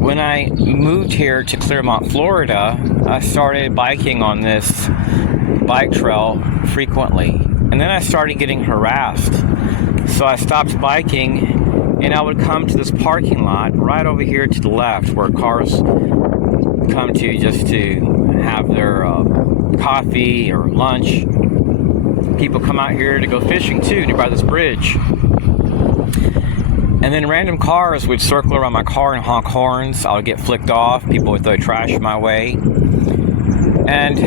when I moved here to Clearmont, Florida, I started biking on this bike trail frequently. And then I started getting harassed. So I stopped biking, and I would come to this parking lot right over here to the left where cars come to just to have their coffee or lunch. People come out here to go fishing too, near by this bridge. And then random cars would circle around my car and honk horns. I would get flicked off. People would throw trash my way. And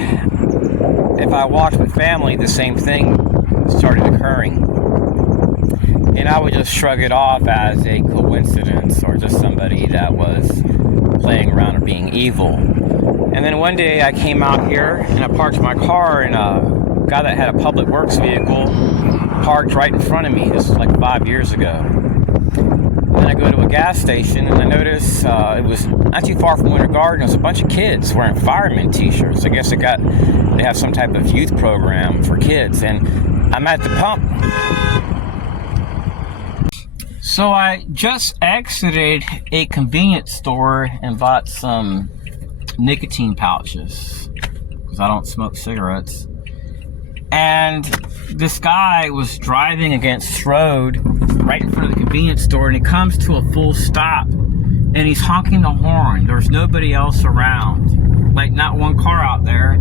if I walked with family, the same thing started occurring. And I would just shrug it off as a coincidence or just somebody that was playing around or being evil. And then one day I came out here and I parked my car, and a guy that had a public works vehicle parked right in front of me. This was like 5 years ago. Then I go to a gas station and I notice it was not too far from Winter Garden. There was a bunch of kids wearing fireman t-shirts. I guess they have some type of youth program for kids. And I'm at the pump. So I just exited a convenience store and bought some nicotine pouches because I don't smoke cigarettes. And this guy was driving against the road right in front of the convenience store, and he comes to a full stop and he's honking the horn. There's nobody else around, like not one car out there.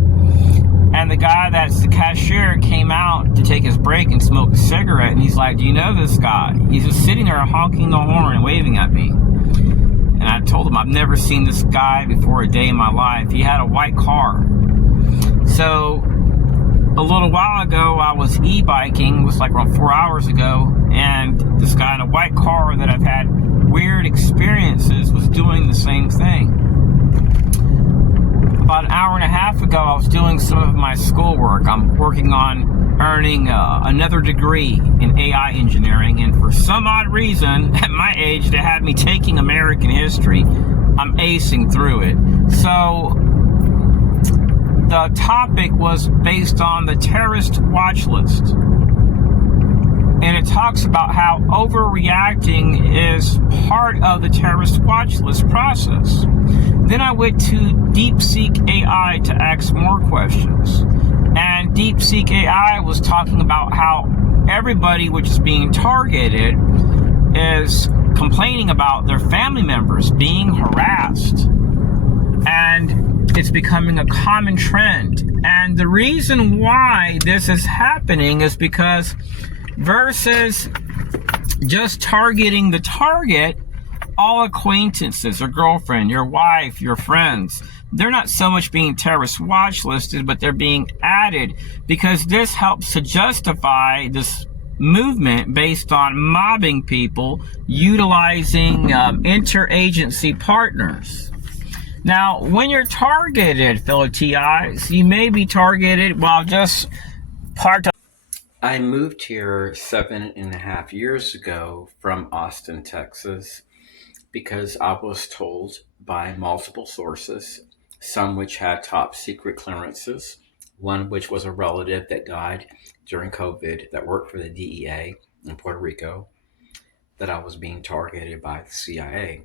And the guy that's the cashier came out to take his break and smoke a cigarette, and he's like, "Do you know this guy?" He's just sitting there honking the horn and waving at me. And I told him I've never seen this guy before a day in my life. He had a white car. So a little while ago, I was e-biking, it was like around 4 hours ago, and this guy in a white car that I've had weird experiences was doing the same thing. About an hour and a half ago, I was doing some of my schoolwork. I'm working on earning another degree in AI engineering, and for some odd reason, at my age, they had me taking American history. I'm acing through it. So the topic was based on the terrorist watch list. And it talks about how overreacting is part of the terrorist watch list process. Then I went to DeepSeek AI to ask more questions. And DeepSeek AI was talking about how everybody which is being targeted is complaining about their family members being harassed. And it's becoming a common trend. And the reason why this is happening is because versus just targeting the target, all acquaintances, your girlfriend, your wife, your friends, they're not so much being terrorist watch listed, but they're being added because this helps to justify this movement based on mobbing people, utilizing interagency partners. Now, when you're targeted, fellow TIs, you may be targeted while just part of... I moved here 7.5 years ago from Austin, Texas, because I was told by multiple sources, some which had top secret clearances, one which was a relative that died during COVID that worked for the DEA in Puerto Rico, that I was being targeted by the CIA.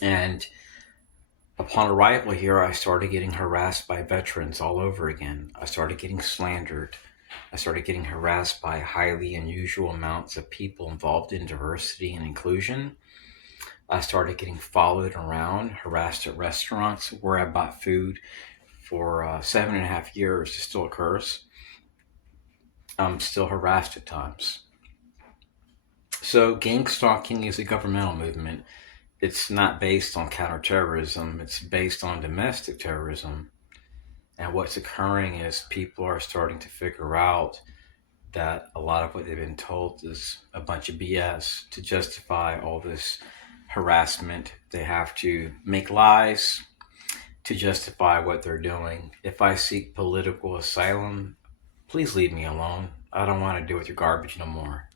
And upon arrival here, I started getting harassed by veterans all over again. I started getting slandered. I started getting harassed by highly unusual amounts of people involved in diversity and inclusion. I started getting followed around, harassed at restaurants where I bought food for 7.5 years. It still occurs. I'm still harassed at times. So gang stalking is a governmental movement. It's not based on counterterrorism. It's based on domestic terrorism. And what's occurring is people are starting to figure out that a lot of what they've been told is a bunch of BS. To justify all this harassment, they have to make lies to justify what they're doing. If I seek political asylum, please leave me alone. I don't want to deal with your garbage no more.